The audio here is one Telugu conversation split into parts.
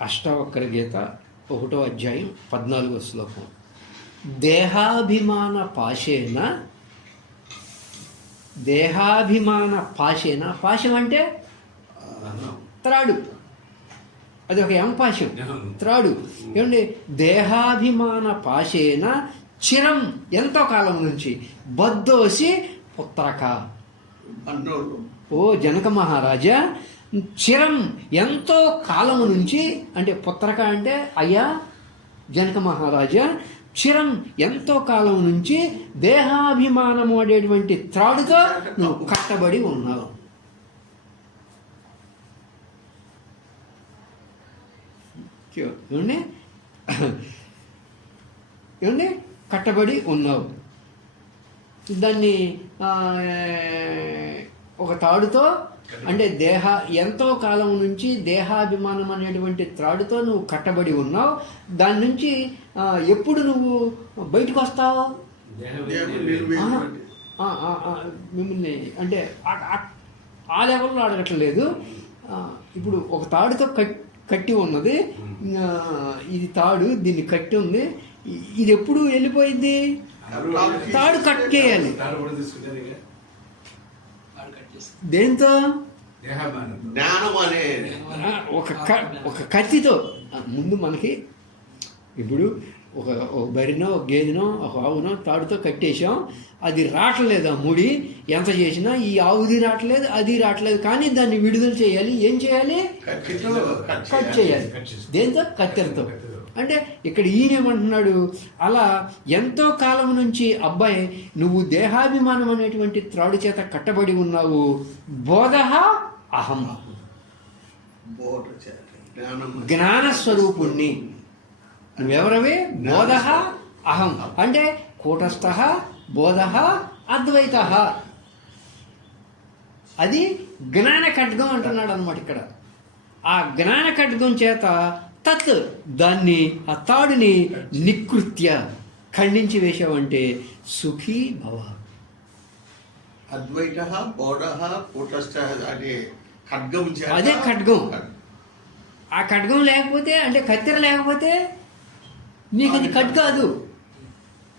అష్టావక్ర గీత ఒకటో అధ్యాయం పద్నాలుగో శ్లోకం. దేహాభిమాన పాశేన దేహాభిమాన పాశేన పాశం అంటే త్రాడు. అది ఒక ఎంపాశం త్రాడు. ఏమండి? దేహాభిమాన పాశేన చిరం ఎంతో కాలం నుంచి బద్దోసి పుత్రక. ఓ జనక మహారాజా చిరం ఎంతో కాలము నుంచి అంటే పుత్రక అంటే అయ్యా జనక మహారాజా చిరం ఎంతో కాలం నుంచి దేహాభిమానము అనేటువంటి త్రాడుతో నువ్వు కట్టబడి ఉన్నావు. ఏమండి? ఏమండి? కట్టబడి ఉన్నావు. దాన్ని ఒక తాడుతో అంటే దేహ ఎంతో కాలం నుంచి దేహాభిమానం అనేటువంటి త్రాడుతో నువ్వు కట్టబడి ఉన్నావు. దాని నుంచి ఎప్పుడు నువ్వు బయటకు వస్తావు? మిమ్మల్ని అంటే ఆ- లెవెల్లో అడగట్లేదు ఇప్పుడు ఒక తాడుతో కట్ కట్టి ఉన్నది. ఇది తాడు దీన్ని కట్టి ఉంది. ఇది ఎప్పుడు వెళ్ళిపోయింది? తాడు కట్ చేయాలి. దేంతో? జ్ఞానం అనే ఒక క ఒక కత్తితో. ముందు మనకి ఇప్పుడు ఒక ఒక బరినో ఒక గేదెనో ఒక ఆవునో తాడుతో కట్టేశాం. అది రావట్లేదు ఆ ముడి. ఎంత చేసినా ఈ ఆవుది రావట్లేదు అది రావట్లేదు. కానీ దాన్ని విడుదల చేయాలి. ఏం చేయాలి? కత్తితో కట్. చేయాలి. దేంతో? కత్తెరతో. అంటే ఇక్కడ ఈయన ఏమంటున్నాడు? అలా ఎంతో కాలం నుంచి అబ్బాయి నువ్వు దేహాభిమానం అనేటువంటి త్రాడు చేత కట్టబడి ఉన్నావు. బోధ అహం జ్ఞానస్వరూపుణ్ణి. నువ్వెవరవి? బోధ అహం. అంటే కూటస్థ బోధ అద్వైత. అది జ్ఞాన ఖడ్గం అంటున్నాడు అనమాట ఇక్కడ. ఆ జ్ఞాన ఖడ్గం చేత తత్ దాన్ని ఆ తాడుని నికృత్య ఖండించి వేసావంటే సుఖీ భవ. అద్వైత బోధ కూటస్థ అనే ఖడ్గం చేత అదే ఖడ్గం. ఆ ఖడ్గం లేకపోతే అంటే కత్తెర లేకపోతే నీకు అది కట్ కాదు.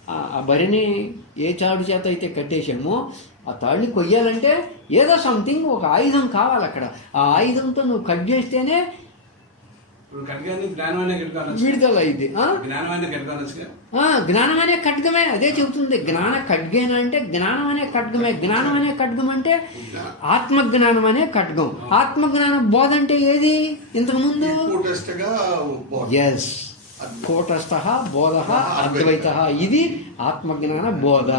ఆ- బరిని ఏ తాడు చేత అయితే కట్టేసామో ఆ తాడుని కొయ్యాలంటే ఏదో సంథింగ్ ఒక ఆయుధం కావాలి అక్కడ ఆ ఆయుధంతో నువ్వు కట్ చేస్తేనే విడుదల అయింది జ్ఞానమైన జ్ఞానం అనే ఖడ్గమే అదే చెబుతుంది. జ్ఞాన ఖడ్గేన అంటే జ్ఞానం అనే ఖడ్గమే. జ్ఞానం అనే ఖడ్గం అంటే ఆత్మజ్ఞానం అనే ఖడ్గం ఆత్మజ్ఞానం బోధ అంటే ఏది? ఇంతకు ముందు? ఎస్ కూటస్థ బోధ అద్వైత. ఇది ఆత్మజ్ఞాన బోధ.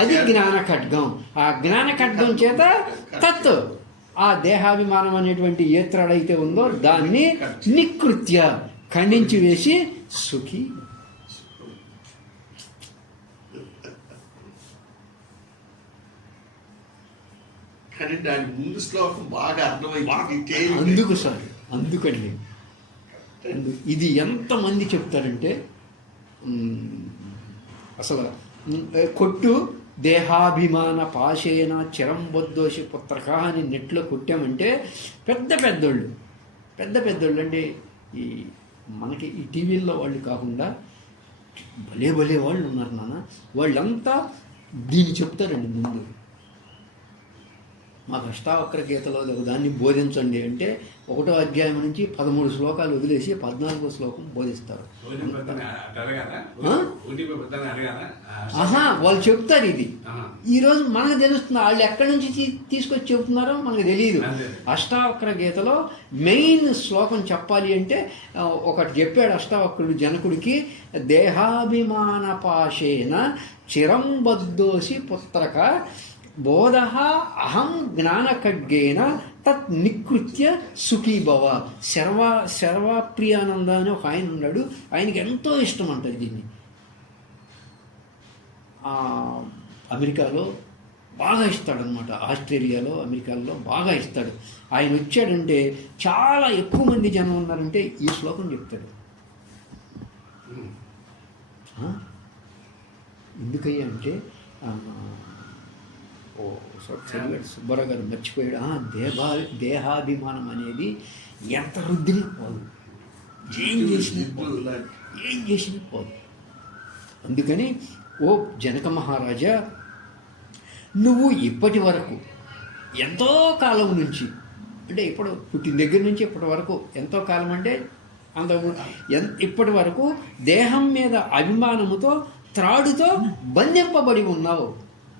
అది జ్ఞాన ఖడ్గం. ఆ జ్ఞాన ఖడ్గం చేత తత్. ఆ దేహాభిమానం అనేటువంటి ఏత్రాడైతే ఉందో దాన్ని నికృత్య ఖండించి వేసి సుఖి. కానీ దాని ముందు శ్లోకం బాగా అర్థమైంది. అందుకు సార్ అందుకండి అందు- ఇది ఎంతమంది చెప్తారంటే అసలు కొట్టు దేహాభిమాన పాశేన చిరంబొద్దోషి పుత్రక అని నెట్లో కొట్టామంటే పెద్ద పెద్దోళ్ళు పెద్ద పెద్దోళ్ళు అంటే ఈ మనకి ఈ టీవీల్లో వాళ్ళు కాకుండా భలే భలే వాళ్ళు ఉన్నారు నాన్న. వాళ్ళంతా దీన్ని చెప్తారండి ముందు. మాకు అష్టావక్ర గీతలో దాన్ని బోధించండి అంటే ఒకటో అధ్యాయం నుంచి పదమూడు శ్లోకాలు వదిలేసి పద్నాలుగో శ్లోకం బోధిస్తారు. ఆహా వాళ్ళు చెప్తారు ఇది. ఆహా. ఈ రోజు మనకు తెలుస్తుంది వాళ్ళు ఎక్కడి నుంచి తీసుకొచ్చి చెబుతున్నారో మనకు తెలియదు. అష్టావక్ర గీతలో మెయిన్ శ్లోకం చెప్పాలి అంటే ఒకటి చెప్పాడు అష్టావక్రుడు జనకుడికి దేహాభిమాన పాశేన చిరంబద్దోసి పుత్రక బోధ అహం జ్ఞానఖడ్గేన తత్ నికృత్య సుఖీభవ శర్వ శర్వప్రియానంద అని ఒక ఆయన ఉన్నాడు ఆయనకి ఎంతో ఇష్టం అంటారు దీన్ని అమెరికాలో బాగా ఇస్తాడనమాట ఆస్ట్రేలియాలో అమెరికాలో బాగా ఇస్తాడు. ఆయన వచ్చాడంటే చాలా ఎక్కువ మంది జనం ఉన్నారంటే ఈ శ్లోకం చెప్తాడు? ఎందుకయ్యా అంటే ఓ సుబ్బారావు గారు మర్చిపోయాడు. ఆ, దేహా దేహాభిమానం అనేది ఎంత రుద్దిని పోదు. ఏం చేసినా పోదు. ఏం చేసినా పోదు. అందుకని ఓ జనక మహారాజా నువ్వు ఇప్పటి వరకు ఎంతో కాలం నుంచి అంటే ఇప్పుడు పుట్టిన దగ్గర నుంచి ఇప్పటి వరకు ఎంతో కాలం అంటే అంత ఇప్పటి వరకు దేహం మీద అభిమానముతో త్రాడుతో బంధింపబడి ఉన్నావు.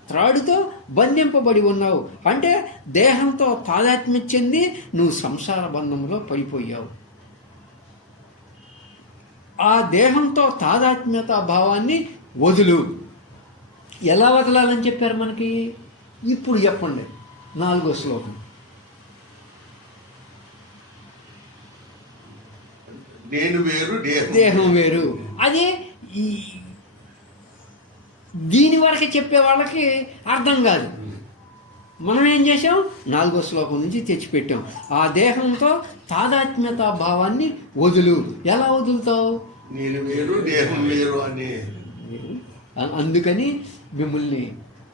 త్రాడుతో బంధింపబడి ఉన్నావు. అంటే దేహంతో తాదాత్మ్యం చెంది నువ్వు సంసార బంధంలో పడిపోయావు. ఆ దేహంతో తాదాత్మ్యత భావాన్ని వదులు. ఎలా వదలాలని చెప్పారు మనకి? ఇప్పుడు చెప్పండి. నాలుగో శ్లోకం. నేను వేరు దేహం దేహం వేరు. అదే ఈ దీని వరకు చెప్పే వాళ్ళకి అర్థం కాదు. మనం ఏం చేసాం నాలుగో శ్లోకం నుంచి తెచ్చిపెట్టాం. ఆ దేహంతో తాదాత్మ్యత భావాన్ని వదులు. ఎలా వదులుతావు? నేను వేరు దేహం వేరు అనే. అందుకని మిమ్మల్ని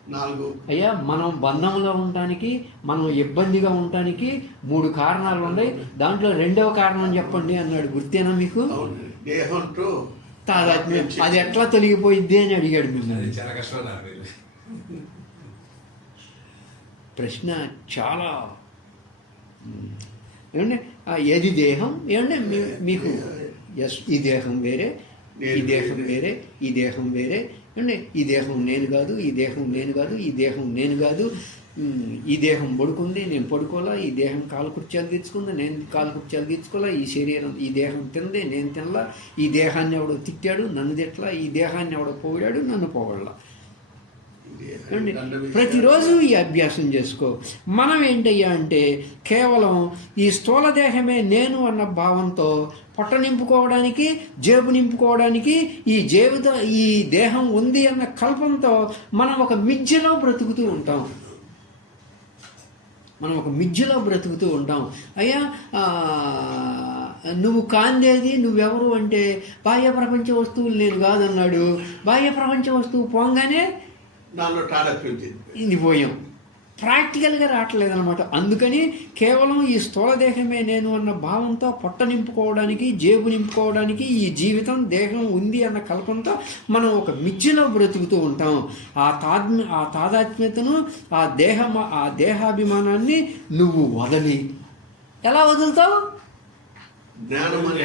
నాలుగు. అయ్యా మనం బంధంలో ఉండటానికి మనం ఇబ్బందిగా ఉండటానికి మూడు కారణాలు ఉన్నాయి. దాంట్లో రెండవ కారణం చెప్పండి అన్నాడు. గుర్తేనా మీకు? దేహంతో తాదాత్మ్యం అది ఎట్లా తొలగిపోయిద్ది అని అడిగాడు మిమ్మల్ని ప్రశ్న చాలా ఆ, ఏది దేహం? ఏమండి? మీ- మీకు ఎస్ ఈ దేహం వేరే ఈ దేహం వేరే ఈ దేహం వేరే. ఏమండి? ఈ దేహం నేను కాదు ఈ దేహం నేను కాదు ఈ దేహం నేను కాదు. ఈ దేహం పడుకుంది నేను పడుకోవాలా ఈ దేహం కాలు కుర్చాలు తీర్చుకుంది నేను కాలు కుర్చాలు తీర్చుకోవాలా ఈ శరీరం ఈ దేహం తింది నేను తినలా ఈ దేహాన్ని ఎవడో తిట్టాడు నన్ను తిట్టలా ఈ దేహాన్ని ఎవడో పోయాడు నన్ను పోగొడలా? ప్రతిరోజు ఈ అభ్యాసం చేసుకో. మనం ఏంటయ్యా అంటే కేవలం ఈ స్థూల దేహమే నేను అన్న భావంతో పొట్ట నింపుకోవడానికి జేబు నింపుకోవడానికి ఈ జేబుతో ఈ దేహం ఉంది అన్న కల్పంతో మనం ఒక మిథ్యలో బ్రతుకుతూ ఉంటాం. మనం ఒక మిథ్యలో బ్రతుకుతూ ఉంటాం. అయ్యా నువ్వు కాందేది నువ్వెవరు అంటే బాహ్య ప్రపంచ వస్తువులు నేను కాదన్నాడు. బాహ్య ప్రపంచ వస్తువు పోగానే నాలో తాడప్యం చెంది ఇది పోయాం ప్రాక్టికల్గా రావట్లేదు అనమాట అందుకని కేవలం ఈ స్థూల దేహమే నేను అన్న భావంతో పొట్ట నింపుకోవడానికి జేబు నింపుకోవడానికి ఈ జీవితం దేహం ఉంది అన్న కల్పంతో మనం ఒక మిథ్యలో బ్రతుకుతూ ఉంటాం. ఆ తాద్మ్య ఆ తాదాత్మ్యతను ఆ దేహ ఆ దేహాభిమానాన్ని నువ్వు వదలి. ఎలా వదులుతావు? జ్ఞానం అనే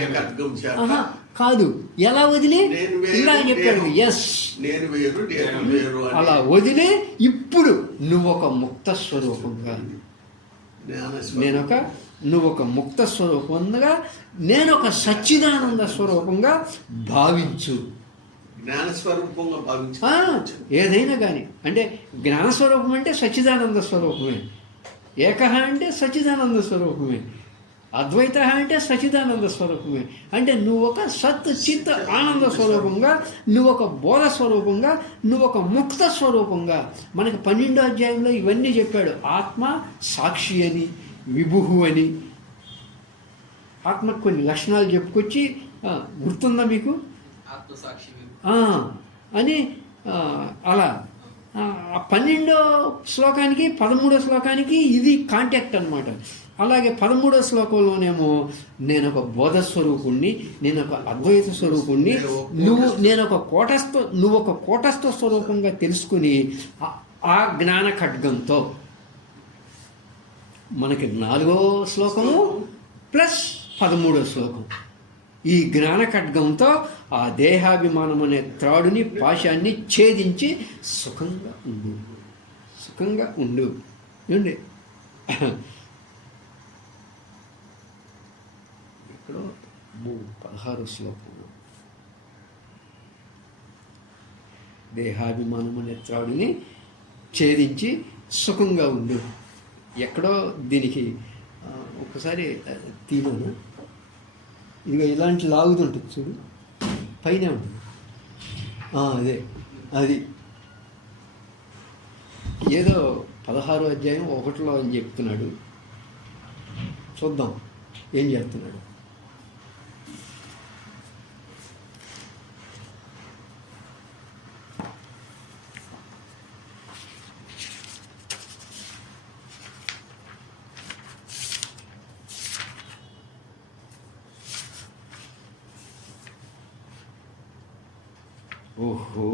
కాదు. ఎలా వదిలి? ఇలా చెప్పాడు. ఎస్ నేను వేరు. వేరు అలా వదిలే ఇప్పుడు నువ్వు ఒక ముక్త స్వరూపంగా. నేను ఒక నువ్వు ఒక ముక్త స్వరూపంగా నేను ఒక సచ్చిదానంద స్వరూపంగా భావించు. జ్ఞాన స్వరూపంగా భావించి ఏదైనా కానీ అంటే జ్ఞానస్వరూపం అంటే సచ్చిదానంద స్వరూపమే. ఏకహ అంటే సచ్చిదానంద స్వరూపమే. అద్వైత అంటే సచిదానంద స్వరూపమే. అంటే నువ్వు ఒక సత్ చిత్ ఆనంద స్వరూపంగా నువ్వు ఒక బోధ స్వరూపంగా నువ్వు ఒక ముక్త స్వరూపంగా. మనకి పన్నెండో అధ్యాయంలో ఇవన్నీ చెప్పాడు. ఆత్మ సాక్షి అని విభుహు అని. ఆత్మకు కొన్ని లక్షణాలు చెప్పుకొచ్చి గుర్తుందా మీకు? అని అలా. పన్నెండో శ్లోకానికి పదమూడో శ్లోకానికి ఇది కాంటాక్ట్ అన్నమాట. అలాగే పదమూడో శ్లోకంలోనేమో నేను ఒక బోధ స్వరూపుణ్ణి నేను ఒక అద్వైత స్వరూపుణ్ణి నువ్వు నేను ఒక కోటస్థ నువ్వు ఒక కోటస్థ స్వరూపంగా తెలుసుకుని ఆ- జ్ఞాన ఖడ్గంతో. మనకి నాలుగో శ్లోకము ప్లస్ పదమూడో శ్లోకం. ఈ జ్ఞాన ఖడ్గంతో ఆ దేహాభిమానం అనే త్రాడుని పాశాన్ని ఛేదించి సుఖంగా ఉండు. సుఖంగా ఉండు. ఏమండి? ఇక్కడ పదహారు శ్లోకం దేహాభిమానం అనే త్రాడుని ఛేదించి సుఖంగా ఉండు. ఎక్కడో దీనికి ఒకసారి తీయను ఇదిగో ఇలాంటి లాగుతుంటుంది చూడు. పైన ఉంటుంది. అదే అది. ఏదో పదహారో అధ్యాయం ఒకటిలో అని చెప్తున్నాడు. చూద్దాం ఏం చేస్తున్నాడు ఓహో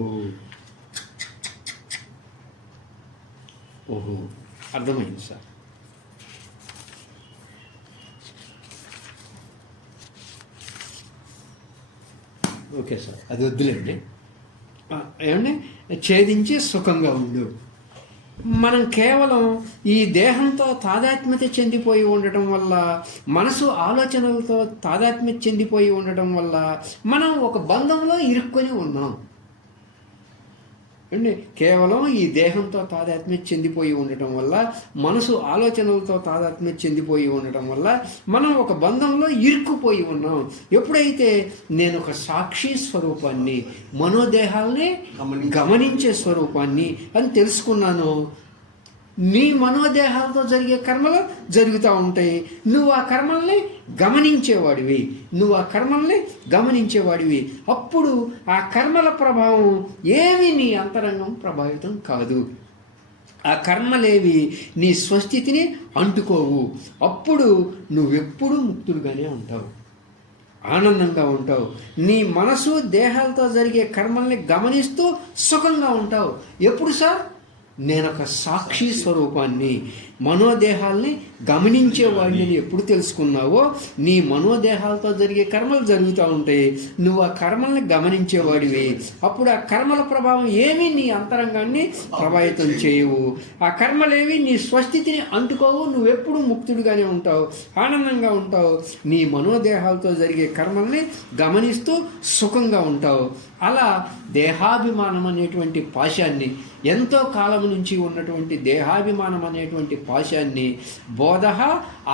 ఓహో అర్థమైంది సార్ ఓకే సార్ అది వద్దులేండి. ఏమండి? ఛేదించి సుఖంగా ఉండు. మనం కేవలం ఈ దేహంతో తాదాత్మ్యత చెందిపోయి ఉండటం వల్ల మనసు ఆలోచనలతో తాదాత్మ్యత చెందిపోయి ఉండటం వల్ల మనం ఒక బంధంలో ఇరుక్కొని ఉన్నాం. అండి కేవలం ఈ దేహంతో తాదాత్మ్యం చెందిపోయి ఉండటం వల్ల మనసు ఆలోచనలతో తాదాత్మ్యం చెందిపోయి ఉండటం వల్ల మనం ఒక బంధంలో ఇరుక్కుపోయి ఉన్నాం. ఎప్పుడైతే నేను ఒక సాక్షి స్వరూపాన్ని మనోదేహాల్ని గమనించే స్వరూపాన్ని అని తెలుసుకున్నాను నీ మనోదేహాలతో జరిగే కర్మలు జరుగుతూ ఉంటాయి. నువ్వు ఆ కర్మల్ని గమనించేవాడివి. నువ్వు ఆ కర్మల్ని గమనించేవాడివి. అప్పుడు ఆ కర్మల ప్రభావం ఏమి నీ అంతరంగం ప్రభావితం కాదు. ఆ కర్మలేవి నీ స్వస్థితిని అంటుకోవు. అప్పుడు నువ్వెప్పుడూ ముక్తుడుగానే ఉంటావు. ఆనందంగా ఉంటావు. నీ మనసు దేహాలతో జరిగే కర్మల్ని గమనిస్తూ సుఖంగా ఉంటావు. ఎప్పుడు సార్? నేను ఒక సాక్షి. స్వరూపాన్ని మనోదేహాల్ని గమనించేవాడిని ఎప్పుడు తెలుసుకున్నావో నీ మనోదేహాలతో జరిగే కర్మలు జరుగుతూ ఉంటాయి. నువ్వు ఆ కర్మల్ని గమనించేవాడివి అప్పుడు ఆ కర్మల ప్రభావం ఏమీ నీ అంతరంగాన్ని ప్రభావితం చేయవు. ఆ కర్మలేవి నీ స్వస్థితిని అంటుకోవు. నువ్వెప్పుడు ముక్తుడిగానే ఉంటావు. ఆనందంగా ఉంటావు. నీ మనోదేహాలతో జరిగే కర్మల్ని గమనిస్తూ సుఖంగా ఉంటావు. అలా దేహాభిమానం అనేటువంటి పాశాన్ని ఎంతో కాలం నుంచి ఉన్నటువంటి దేహాభిమానం అనేటువంటి పాశాన్ని బోధ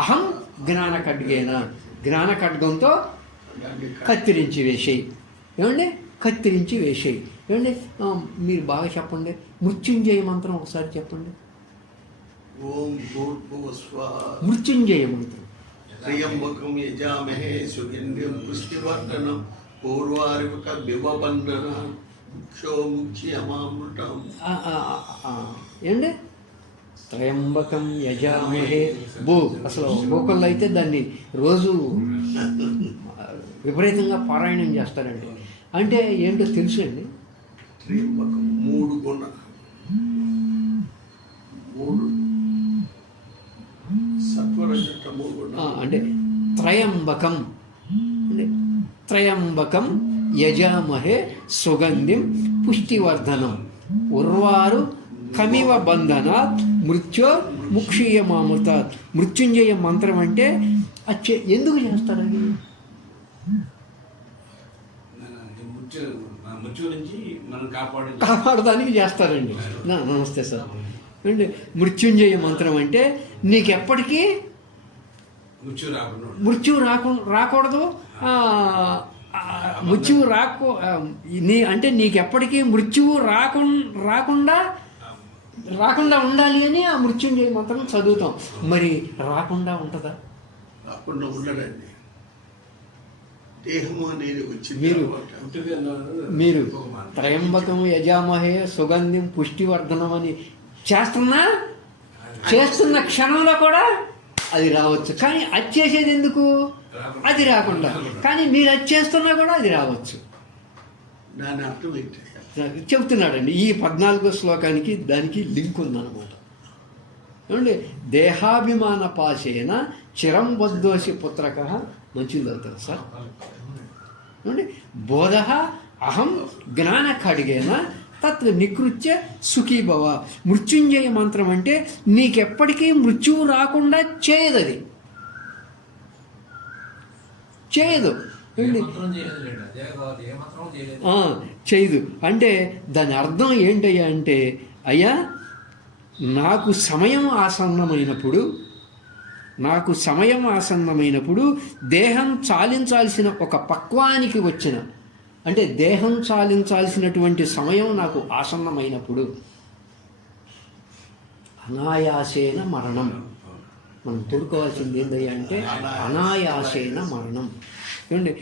అహం జ్ఞాన ఖడ్గేన జ్ఞాన ఖడ్గంతో కత్తిరించి వేసేయి ఏమండి? కత్తిరించి వేసేయి ఏమండి? మీరు బాగా చెప్పండి. మృత్యుంజయ మంత్రం ఒకసారి చెప్పండి. ఓం మృత్యుంజయ మంత్రం. త్రయంబకం యజామహే సుగంధ్యం పుష్టివర్ధనం బివబంధన ఏండి త్రయంబకం యజామహే భూ. అసలు ఒక్కొక్కళ్ళు అయితే దాన్ని రోజు విపరీతంగా పారాయణం చేస్తారండి. అంటే ఏంటో తెలుసు అండి? త్రయంబకం మూడు గుణ. మూడు. అంటే త్రయంబకం. అంటే త్రయంబకం యజామహే సుగంధిం పుష్టివర్ధనం. ఉర్వారు కమివ బంధనాత్ మృత్యో ముక్షీయమామృతాత్ మృత్యుంజయ మంత్రం అంటే అచ్చే ఎందుకు చేస్తారు అది? కాపాడడానికి చేస్తారండి. నమస్తే సార్. అండి మృత్యుంజయ మంత్రం అంటే నీకెప్పటికీ మృత్యు రాకుండా రాకూడదు. మృత్యువు రాకు నీ అంటే నీకెప్పటికీ మృత్యువు రాకుండా రాకుండా రాకుండా ఉండాలి అని ఆ మృత్యుంజయ మంత్రం చదువుతాం. మరి రాకుండా ఉంటుందా? కాకుండా ఉండడండి దేహము అనేది మీరు మీరు త్రయంబకం యజామహే సుగంధిం పుష్టివర్ధనం అని చేస్తున్నా చేస్తున్న క్షణంలో కూడా అది రావచ్చు. కానీ అది చేసేది ఎందుకు? అది రాకుండా. కానీ మీరు అది చేస్తున్నా కూడా అది రావచ్చు. దాని అర్థం ఏంటి? చెబుతున్నాడండి ఈ పద్నాలుగో శ్లోకానికి దానికి లింక్ ఉందన్నమాట. ఏమండి? దేహాభిమాన పాశేన చిరం బద్దోసి పుత్రక మంచిది అవుతుంది సార్? ఏమండి? బోధ అహం జ్ఞాన ఖడ్గేన తత్వ నికృత్య సుఖీభవ మృత్యుంజయ మంత్రం అంటే నీకెప్పటికీ మృత్యువు రాకుండా చేయదు అది చేయదు. చేయదు. అంటే దాని అర్థం ఏంటయ్యా అంటే అయ్యా నాకు సమయం ఆసన్నమైనప్పుడు నాకు సమయం ఆసన్నమైనప్పుడు దేహం చాలించాల్సిన ఒక పక్వానికి వచ్చిన అంటే దేహం చాలించాల్సినటువంటి సమయం నాకు ఆసన్నమైనప్పుడు అనాయాసేన మరణం. మనం తోడుకోవాల్సింది ఏందయ్యా అంటే అనాయాసేన మరణం. ఏమండి?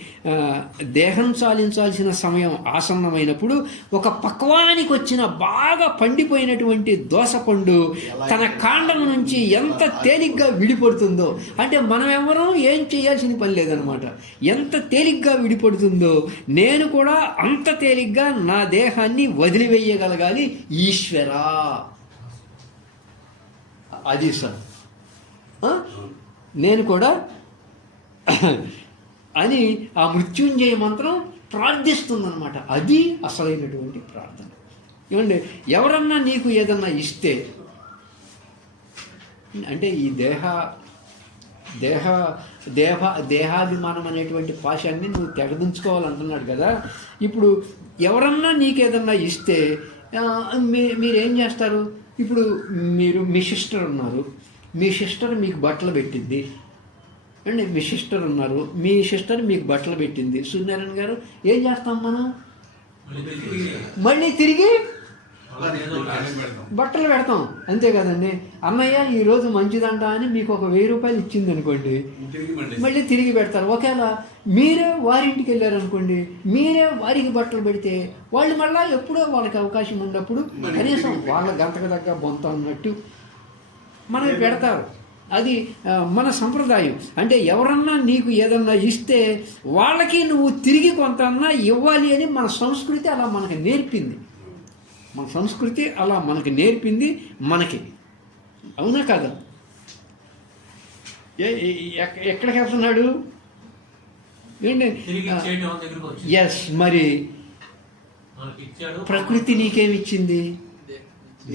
దేహం చాలించాల్సిన సమయం ఆసన్నమైనప్పుడు ఒక పక్వానికి వచ్చిన బాగా పండిపోయినటువంటి దోసపండు తన కాండం నుంచి ఎంత తేలిగ్గా విడిపడుతుందో. అంటే మనం ఎవరూ ఏం చేయాల్సిన పని లేదనమాట. ఎంత తేలిగ్గా విడిపడుతుందో నేను కూడా అంత తేలిగ్గా నా దేహాన్ని వదిలివేయగలగాలి. ఈశ్వరా. అది సార్? నేను కూడా అని ఆ మృత్యుంజయ మంత్రం ప్రార్థిస్తుందన్నమాట. అది అసలైనటువంటి ప్రార్థన. ఇవ్వండి ఎవరన్నా నీకు ఏదన్నా ఇస్తే అంటే ఈ దేహ దేహ దేహ దేహాభిమానం అనేటువంటి పాశాన్ని నువ్వు తెగదించుకోవాలంటున్నాడు కదా. ఇప్పుడు ఎవరన్నా నీకు ఏదన్నా ఇస్తే మీ మీరేం చేస్తారు? ఇప్పుడు మీరు మీ సిస్టర్ ఉన్నారు. మీ సిస్టర్ మీకు బట్టలు పెట్టింది అండి మీ సిస్టర్ ఉన్నారు మీ సిస్టర్ మీకు బట్టలు పెట్టింది. సూర్యనారాయణ గారు ఏం చేస్తాం మనం? మళ్ళీ తిరిగి బట్టలు పెడతాం. అంతే కదండి. అన్నయ్య ఈరోజు మంచిదంట అని మీకు ఒక వెయ్యి రూపాయలు ఇచ్చింది అనుకోండి. మళ్ళీ తిరిగి పెడతారు. ఒకవేళ మీరే వారింటికి వెళ్ళారనుకోండి మీరే వారికి బట్టలు పెడితే వాళ్ళు మళ్ళీ ఎప్పుడో వాళ్ళకి అవకాశం ఉన్నప్పుడు కనీసం వాళ్ళ గంటకు దగ్గర బొంత ఉన్నట్టు మనకి పెడతారు. అది మన సంప్రదాయం. అంటే ఎవరన్నా నీకు ఏదన్నా ఇస్తే వాళ్ళకి నువ్వు తిరిగి కొంత అన్నా ఇవ్వాలి అని మన సంస్కృతి అలా మనకి నేర్పింది. మన సంస్కృతి అలా మనకి నేర్పింది మనకి. అవునా కాదా? ఎక్కడికి వెళ్తున్నాడు? ఏంటి? ఎస్ మరి ప్రకృతి నీకేమిచ్చింది?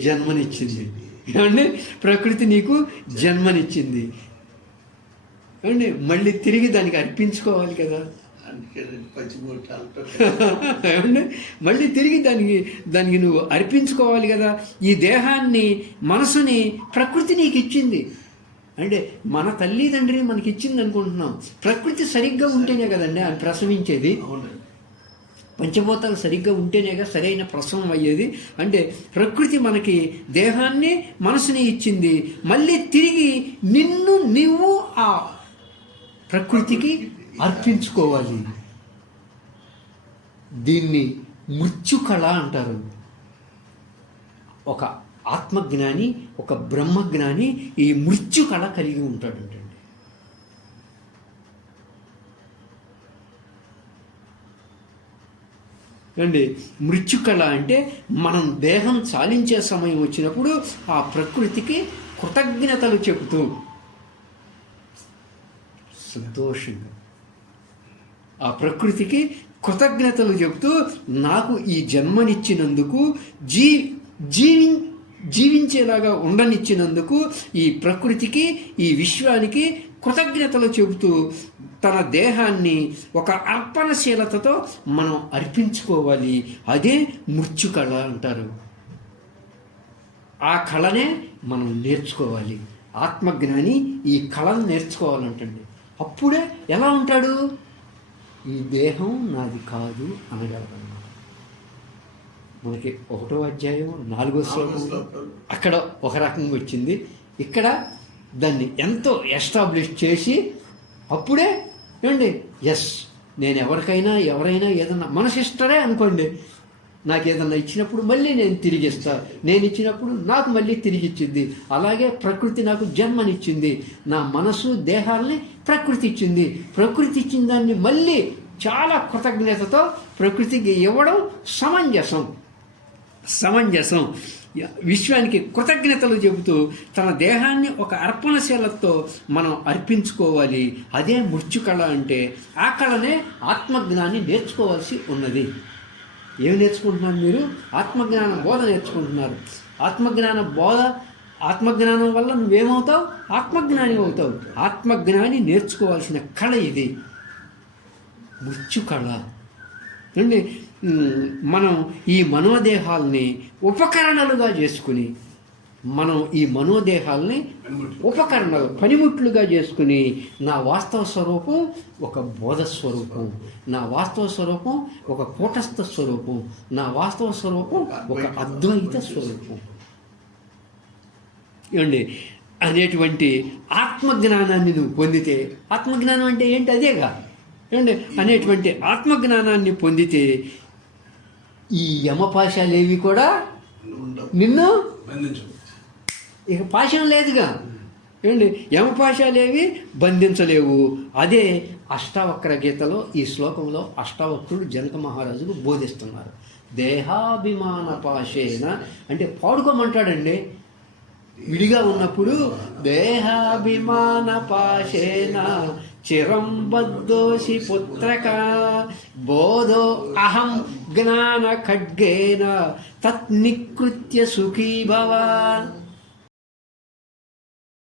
జన్మనిచ్చింది. ఏమండి? ప్రకృతి నీకు జన్మనిచ్చింది. ఏమండి? మళ్ళీ తిరిగి దానికి అర్పించుకోవాలి కదా. ఏమండి? మళ్ళీ తిరిగి దానికి దానికి నువ్వు అర్పించుకోవాలి కదా. ఈ దేహాన్ని మనసుని ప్రకృతి నీకు ఇచ్చింది అంటే మన తల్లి తండ్రి మనకి ఇచ్చింది అనుకుంటున్నాం ప్రకృతి సరిగ్గా ఉంటేనే కదండి ఆయన ప్రసవించేది. పంచభూతాలు సరిగ్గా ఉంటేనేగా సరైన ప్రసవం అయ్యేది. అంటే ప్రకృతి మనకి దేహాన్ని మనసుని ఇచ్చింది. మళ్ళీ తిరిగి నిన్ను నువ్వు ఆ ప్రకృతికి అర్పించుకోవాలి. దీన్ని మృత్యుకళ అంటారు. ఒక ఆత్మజ్ఞాని ఒక బ్రహ్మజ్ఞాని ఈ మృత్యుకళ కలిగి ఉంటాడంటండి అండి మృత్యుకళ అంటే మనం దేహం చాలించే సమయం వచ్చినప్పుడు ఆ ప్రకృతికి కృతజ్ఞతలు చెబుతూ సంతోషంగా ఆ ప్రకృతికి కృతజ్ఞతలు చెబుతూ నాకు ఈ జన్మనిచ్చినందుకు జీ జీవి జీవించేలాగా ఉండనిచ్చినందుకు ఈ ప్రకృతికి ఈ విశ్వానికి కృతజ్ఞతలు చెబుతూ తన దేహాన్ని ఒక అర్పణశీలతతో మనం అర్పించుకోవాలి. అదే మృత్యుకళ అంటారు. ఆ కళనే మనం నేర్చుకోవాలి. ఆత్మజ్ఞాని ఈ కళను నేర్చుకోవాలంటండి. అప్పుడే ఎలా ఉంటాడు? ఈ దేహం నాది కాదు అనగలగన్నమాట మనకి ఒకటో అధ్యాయం నాలుగో శ్లోకం. అక్కడ ఒక రకంగా వచ్చింది. ఇక్కడ దాన్ని ఎంతో ఎస్టాబ్లిష్ చేసి అప్పుడే ఏమండి? ఎస్ నేను ఎవరికైనా ఎవరైనా ఏదన్నా మన సిస్టరే అనుకోండి. నాకు ఏదన్నా ఇచ్చినప్పుడు మళ్ళీ నేను తిరిగి ఇస్తా నేను ఇచ్చినప్పుడు నాకు మళ్ళీ తిరిగి ఇచ్చింది అలాగే ప్రకృతి నాకు జన్మనిచ్చింది. నా మనసు దేహాల్ని ప్రకృతి ఇచ్చింది ప్రకృతి ఇచ్చిన దాన్ని మళ్ళీ చాలా కృతజ్ఞతతో ప్రకృతికి ఇవ్వడం సమంజసం. సమంజసం. విశ్వానికి కృతజ్ఞతలు చెబుతూ తన దేహాన్ని ఒక అర్పణశీలతో మనం అర్పించుకోవాలి. అదే మృత్యుకళ అంటే ఆ కళనే ఆత్మజ్ఞాన్ని నేర్చుకోవాల్సి ఉన్నది. ఏమి నేర్చుకుంటున్నారు మీరు? ఆత్మజ్ఞాన బోధ నేర్చుకుంటున్నారు. ఆత్మజ్ఞాన బోధ ఆత్మజ్ఞానం వల్ల నువ్వేమవుతావు? ఆత్మజ్ఞాని అవుతావు. ఆత్మజ్ఞాని నేర్చుకోవాల్సిన కళ ఇది. మృత్యుకళ. అండి మనం ఈ మనోదేహాల్ని ఉపకరణలుగా చేసుకుని మనం ఈ మనోదేహాల్ని. ఉపకరణలు పనిముట్లుగా చేసుకుని నా వాస్తవ స్వరూపం ఒక బోధ స్వరూపం నా వాస్తవ స్వరూపం ఒక కూటస్థ స్వరూపం నా వాస్తవ స్వరూపం ఒక అద్వైత స్వరూపం. ఏమండి? అనేటువంటి ఆత్మజ్ఞానాన్ని నువ్వు పొందితే ఆత్మజ్ఞానం అంటే ఏంటి అదేగా? ఏమండి? అనేటువంటి ఆత్మజ్ఞానాన్ని పొందితే ఈ యమపాశాలేవి కూడా ఉండవు. నిన్ను ఇక పాశం లేదుగా. ఏమండి యమపాశాలేవి బంధించలేవు. అదే అష్టావక్ర గీతలో ఈ శ్లోకంలో అష్టావక్రుడు జనక మహారాజుకు బోధిస్తున్నారు. దేహాభిమాన పాశేన అంటే పాడుకోమంటాడండి. విడిగా ఉన్నప్పుడు దేహాభిమాన పాశేన చిరంబద్దోషి పుత్రక బోధో అహం జ్ఞాన ఖడ్గేన తత్ నికృత్య సుఖీ భవ